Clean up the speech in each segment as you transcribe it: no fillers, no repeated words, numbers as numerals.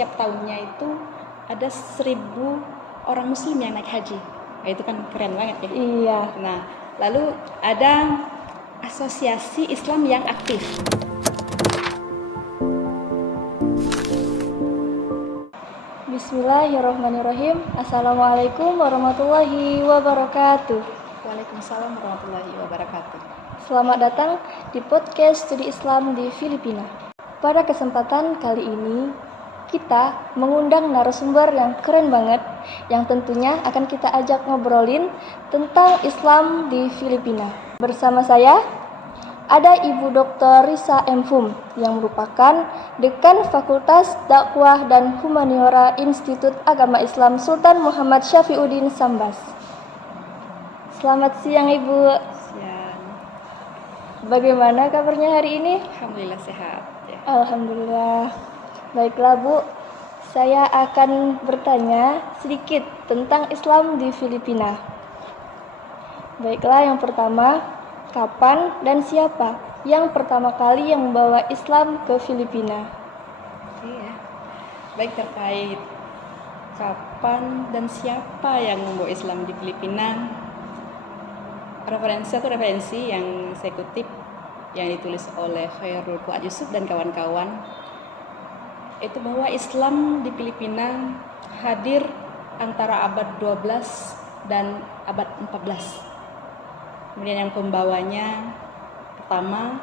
Setiap tahunnya itu ada 1.000 orang muslim yang naik haji. Nah, itu kan keren banget ya. Iya. Nah, lalu ada asosiasi Islam yang aktif. Bismillahirrahmanirrahim. Assalamualaikum warahmatullahi wabarakatuh. Waalaikumsalam warahmatullahi wabarakatuh. Selamat datang di podcast Studi Islam di Filipina. Pada kesempatan kali ini, kita mengundang narasumber yang keren banget, yang tentunya akan kita ajak ngobrolin tentang Islam di Filipina. Bersama saya, ada Ibu Dr. Risa M. Fum, yang merupakan Dekan Fakultas Dakwah dan Humaniora Institut Agama Islam Sultan Muhammad Syafiuddin Sambas. Selamat siang Ibu. Siang. Bagaimana kabarnya hari ini? Alhamdulillah sehat ya. Alhamdulillah. Baiklah Bu, saya akan bertanya sedikit tentang Islam di Filipina. Baiklah, yang pertama, kapan dan siapa yang pertama kali yang membawa Islam ke Filipina? Iya. Baik, terkait kapan dan siapa yang membawa Islam di Filipina, referensi yang saya kutip yang ditulis oleh Khairul Fuad Yusuf dan kawan-kawan, itu bahwa Islam di Filipina hadir antara abad 12 dan abad 14. Kemudian yang pembawanya pertama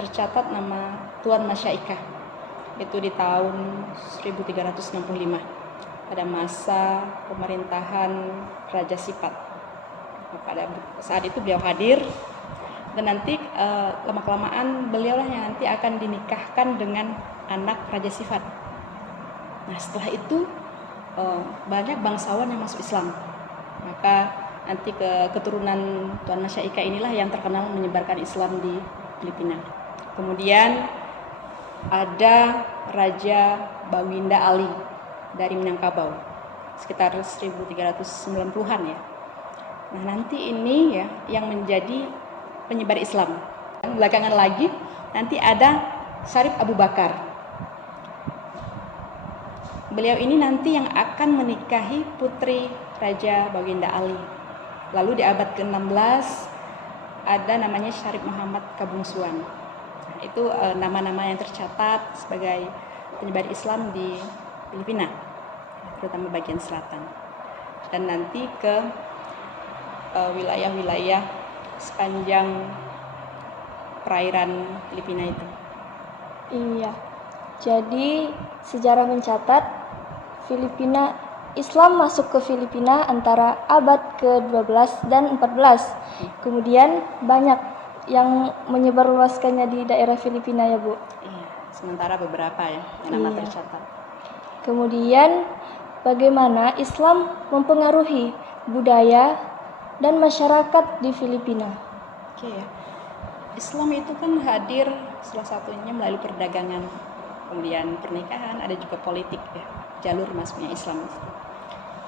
tercatat nama Tuan Masyaikah, itu di tahun 1365 pada masa pemerintahan Raja Sipat. Pada saat itu beliau hadir, dan nanti lama-kelamaan beliaulah yang nanti akan dinikahkan dengan anak Raja Sifat. Nah, setelah itu banyak bangsawan yang masuk Islam. Maka nanti keturunan Tuan Masyaikah inilah yang terkenal menyebarkan Islam di Filipina. Kemudian ada Raja Baginda Ali dari Minangkabau sekitar 1390-an ya. Nah, nanti ini ya yang menjadi penyebar Islam. Belakangan lagi nanti ada Syarif Abu Bakar. Beliau ini nanti yang akan menikahi putri Raja Baginda Ali. Lalu di abad ke-16 ada namanya Syarif Muhammad Kabungsuan. Nah, itu nama-nama yang tercatat sebagai penyebar Islam di Filipina, terutama bagian selatan. Dan nanti ke wilayah-wilayah sepanjang perairan Filipina itu. Iya. Jadi sejarah mencatat Islam masuk ke Filipina antara abad ke-12 dan 14. Kemudian banyak yang menyebarluaskannya di daerah Filipina ya Bu. Iya, sementara beberapa ya yang nama tercatat. Kemudian bagaimana Islam mempengaruhi budaya dan masyarakat di Filipina? Oke ya. Islam itu kan hadir salah satunya melalui perdagangan, kemudian pernikahan, ada juga politik ya, jalur masuknya Islam.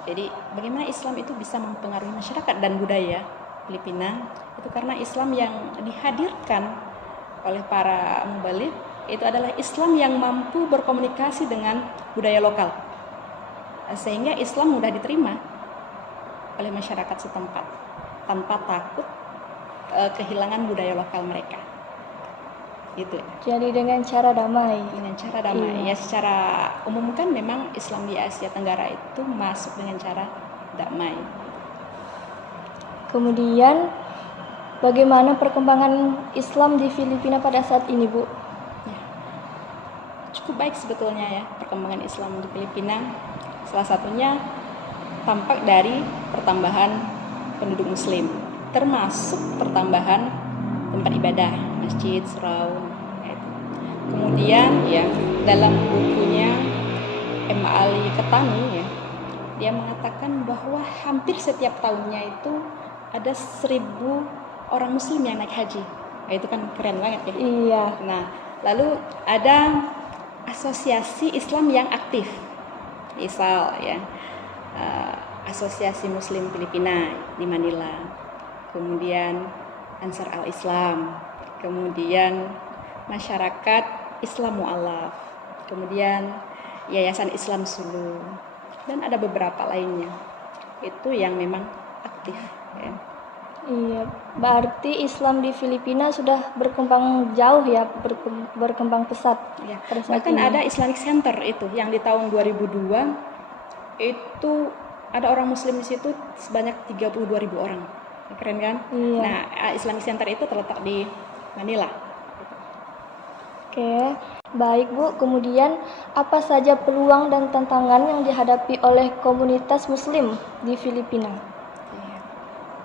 Jadi bagaimana Islam itu bisa mempengaruhi masyarakat dan budaya Filipina, itu karena Islam yang dihadirkan oleh para mubaligh itu adalah Islam yang mampu berkomunikasi dengan budaya lokal, sehingga Islam mudah diterima oleh masyarakat setempat tanpa takut kehilangan budaya lokal mereka. Gitu. Jadi dengan cara damai. Ya, secara umum kan memang Islam di Asia Tenggara itu masuk dengan cara damai. Kemudian bagaimana perkembangan Islam di Filipina pada saat ini, Bu? Ya, cukup baik sebetulnya ya perkembangan Islam di Filipina. Salah satunya tampak dari pertambahan penduduk Muslim, termasuk pertambahan tempat ibadah, masjid, surau. Kemudian ya dalam bukunya M. Ali Ketani ya, dia mengatakan bahwa hampir setiap tahunnya itu ada 1.000 orang Muslim yang naik haji. Nah, itu kan keren banget ya. Iya. Nah, lalu ada asosiasi Islam yang aktif, ISAL ya, Asosiasi Muslim Filipina di Manila. Kemudian Ansar Al-Islam, kemudian masyarakat Islam Mu'alaf, kemudian Yayasan Islam Sulu, dan ada beberapa lainnya itu yang memang aktif ya. Iya, berarti Islam di Filipina sudah berkembang jauh ya, berkembang pesat. Ya, pada saat bahkan ini. ada Islamic Center itu yang di tahun 2002 itu ada orang Muslim di situ sebanyak 32.000 orang. Keren kan? Iya. Nah, Islamic Center itu terletak di Manila. Oke, baik Bu. Kemudian apa saja peluang dan tantangan yang dihadapi oleh komunitas Muslim di Filipina? Iya.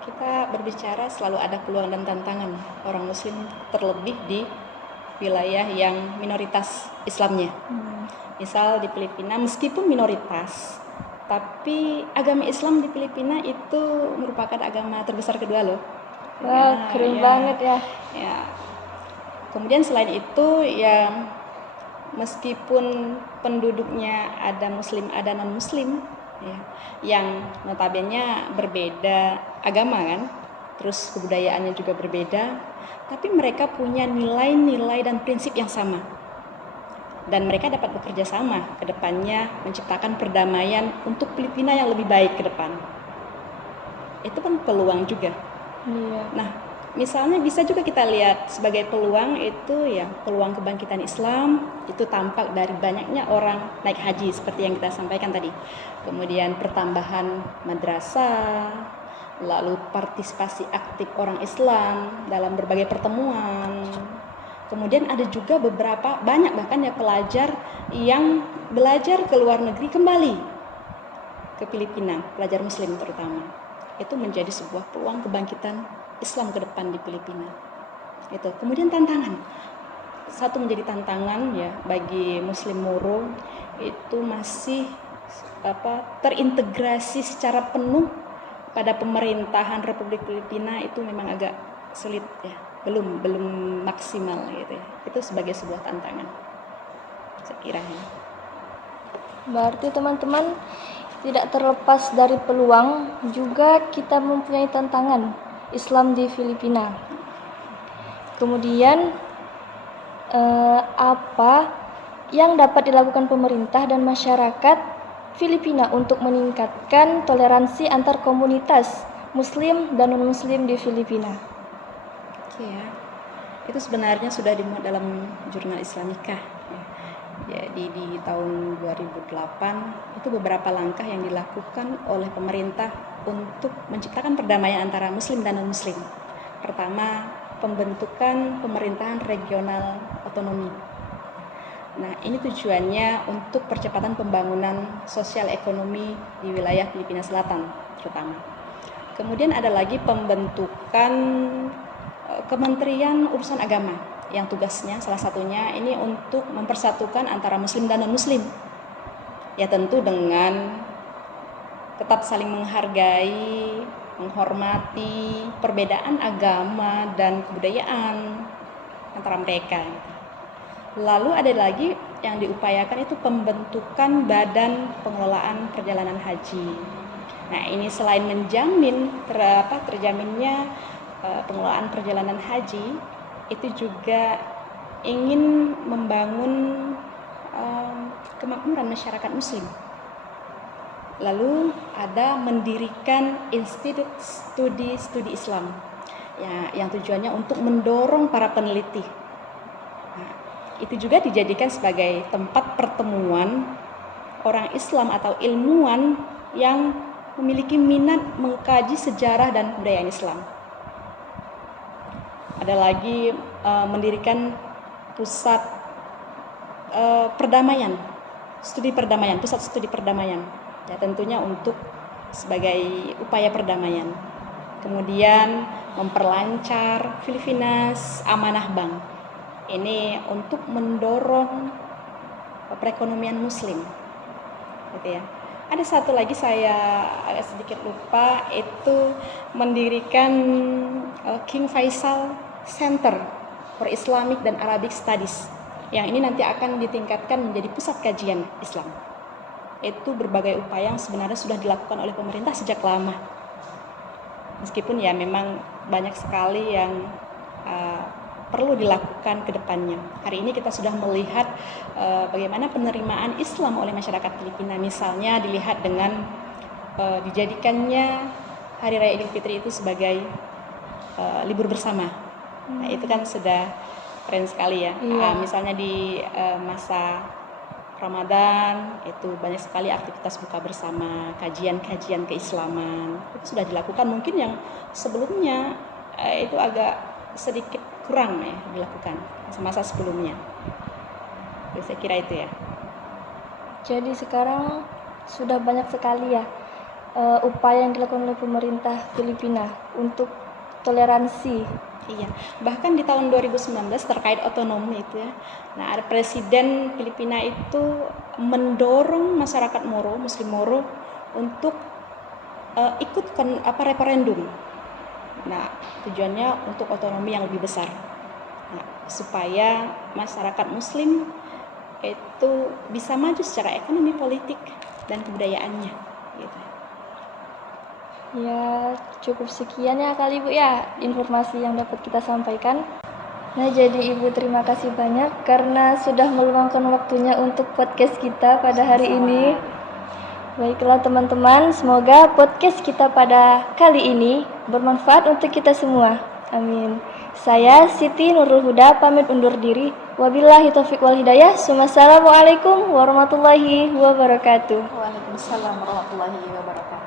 Kita berbicara selalu ada peluang dan tantangan orang Muslim, terlebih di wilayah yang minoritas Islamnya. Misal di Filipina, meskipun minoritas, tapi agama Islam di Filipina itu merupakan agama terbesar kedua loh. Wah, keren banget ya. Ya. Kemudian selain itu ya, meskipun penduduknya ada Muslim ada non Muslim ya, yang notabene berbeda agama kan, terus kebudayaannya juga berbeda, tapi mereka punya nilai-nilai dan prinsip yang sama, dan mereka dapat bekerja sama ke depannya menciptakan perdamaian untuk Filipina yang lebih baik ke depan. Itu kan peluang juga. Iya. Nah, misalnya bisa juga kita lihat sebagai peluang itu ya, peluang kebangkitan Islam itu tampak dari banyaknya orang naik haji seperti yang kita sampaikan tadi. Kemudian pertambahan madrasah, lalu partisipasi aktif orang Islam dalam berbagai pertemuan. Kemudian ada juga banyak bahkan ya pelajar yang belajar ke luar negeri kembali ke Filipina, pelajar Muslim terutama. Itu menjadi sebuah peluang kebangkitan Islam ke depan di Filipina. Itu. Kemudian tantangan. Satu menjadi tantangan ya bagi Muslim Moro itu masih terintegrasi secara penuh pada pemerintahan Republik Filipina, itu memang agak sulit ya. Belum maksimal gitu ya. Itu sebagai sebuah tantangan. Saya kira ya. Berarti teman-teman, tidak terlepas dari peluang, juga kita mempunyai tantangan Islam di Filipina. Kemudian apa yang dapat dilakukan pemerintah dan masyarakat Filipina untuk meningkatkan toleransi antar komunitas Muslim dan non-Muslim di Filipina? Oke ya, itu sebenarnya sudah dimuat dalam jurnal Islamika. Jadi di tahun 2008 itu beberapa langkah yang dilakukan oleh pemerintah untuk menciptakan perdamaian antara Muslim dan non-Muslim. Pertama, pembentukan pemerintahan regional otonomi. Nah, ini tujuannya untuk percepatan pembangunan sosial ekonomi di wilayah Filipina Selatan terutama. Kemudian ada lagi pembentukan Kementerian Urusan Agama yang tugasnya salah satunya ini untuk mempersatukan antara Muslim dan non-Muslim. Ya tentu dengan tetap saling menghargai, menghormati perbedaan agama dan kebudayaan antara mereka. Lalu ada lagi yang diupayakan itu pembentukan Badan Pengelolaan Perjalanan Haji. Nah, ini selain menjamin terjaminnya pengelolaan perjalanan haji, itu juga ingin membangun kemakmuran masyarakat Muslim. Lalu ada mendirikan Institut Studi Islam ya, yang tujuannya untuk mendorong para peneliti. Nah, itu juga dijadikan sebagai tempat pertemuan orang Islam atau ilmuwan yang memiliki minat mengkaji sejarah dan kebudayaan Islam. Ada lagi mendirikan pusat perdamaian, pusat studi perdamaian. Ya, tentunya untuk sebagai upaya perdamaian. Kemudian memperlancar Filipinas Amanah Bank. Ini untuk mendorong perekonomian Muslim. Gitu ya. Ada satu lagi saya agak sedikit lupa, itu mendirikan King Faisal Center for Islamic dan Arabic Studies, yang ini nanti akan ditingkatkan menjadi pusat kajian Islam. Itu berbagai upaya yang sebenarnya sudah dilakukan oleh pemerintah sejak lama, meskipun ya memang banyak sekali yang perlu dilakukan ke depannya. Hari ini kita sudah melihat bagaimana penerimaan Islam oleh masyarakat Filipina, misalnya dilihat dengan dijadikannya Hari Raya Idul Fitri itu sebagai libur bersama. Nah, itu kan sudah keren sekali ya. Iya. Misalnya di masa Ramadan itu banyak sekali aktivitas buka bersama, kajian-kajian keislaman. Itu sudah dilakukan, mungkin yang sebelumnya itu agak sedikit kurang ya dilakukan semasa sebelumnya. Jadi saya kira itu ya. Jadi sekarang sudah banyak sekali ya upaya yang dilakukan oleh pemerintah Filipina untuk toleransi. Iya, bahkan di tahun 2019 terkait otonomi itu ya. Nah, ada Presiden Filipina itu mendorong masyarakat Moro, Muslim Moro untuk ikut referendum. Nah, tujuannya untuk otonomi yang lebih besar. Nah, supaya masyarakat Muslim itu bisa maju secara ekonomi, politik, dan kebudayaannya. Gitu. Ya, cukup sekian ya kali Bu ya informasi yang dapat kita sampaikan. Nah, jadi Ibu terima kasih banyak karena sudah meluangkan waktunya untuk podcast kita pada hari ini. Baiklah teman-teman, semoga podcast kita pada kali ini bermanfaat untuk kita semua. Amin. Saya Siti Nurul Huda pamit undur diri. Wabillahi taufiq wal hidayah. Wassalamualaikum warahmatullahi wabarakatuh. Waalaikumsalam warahmatullahi wabarakatuh.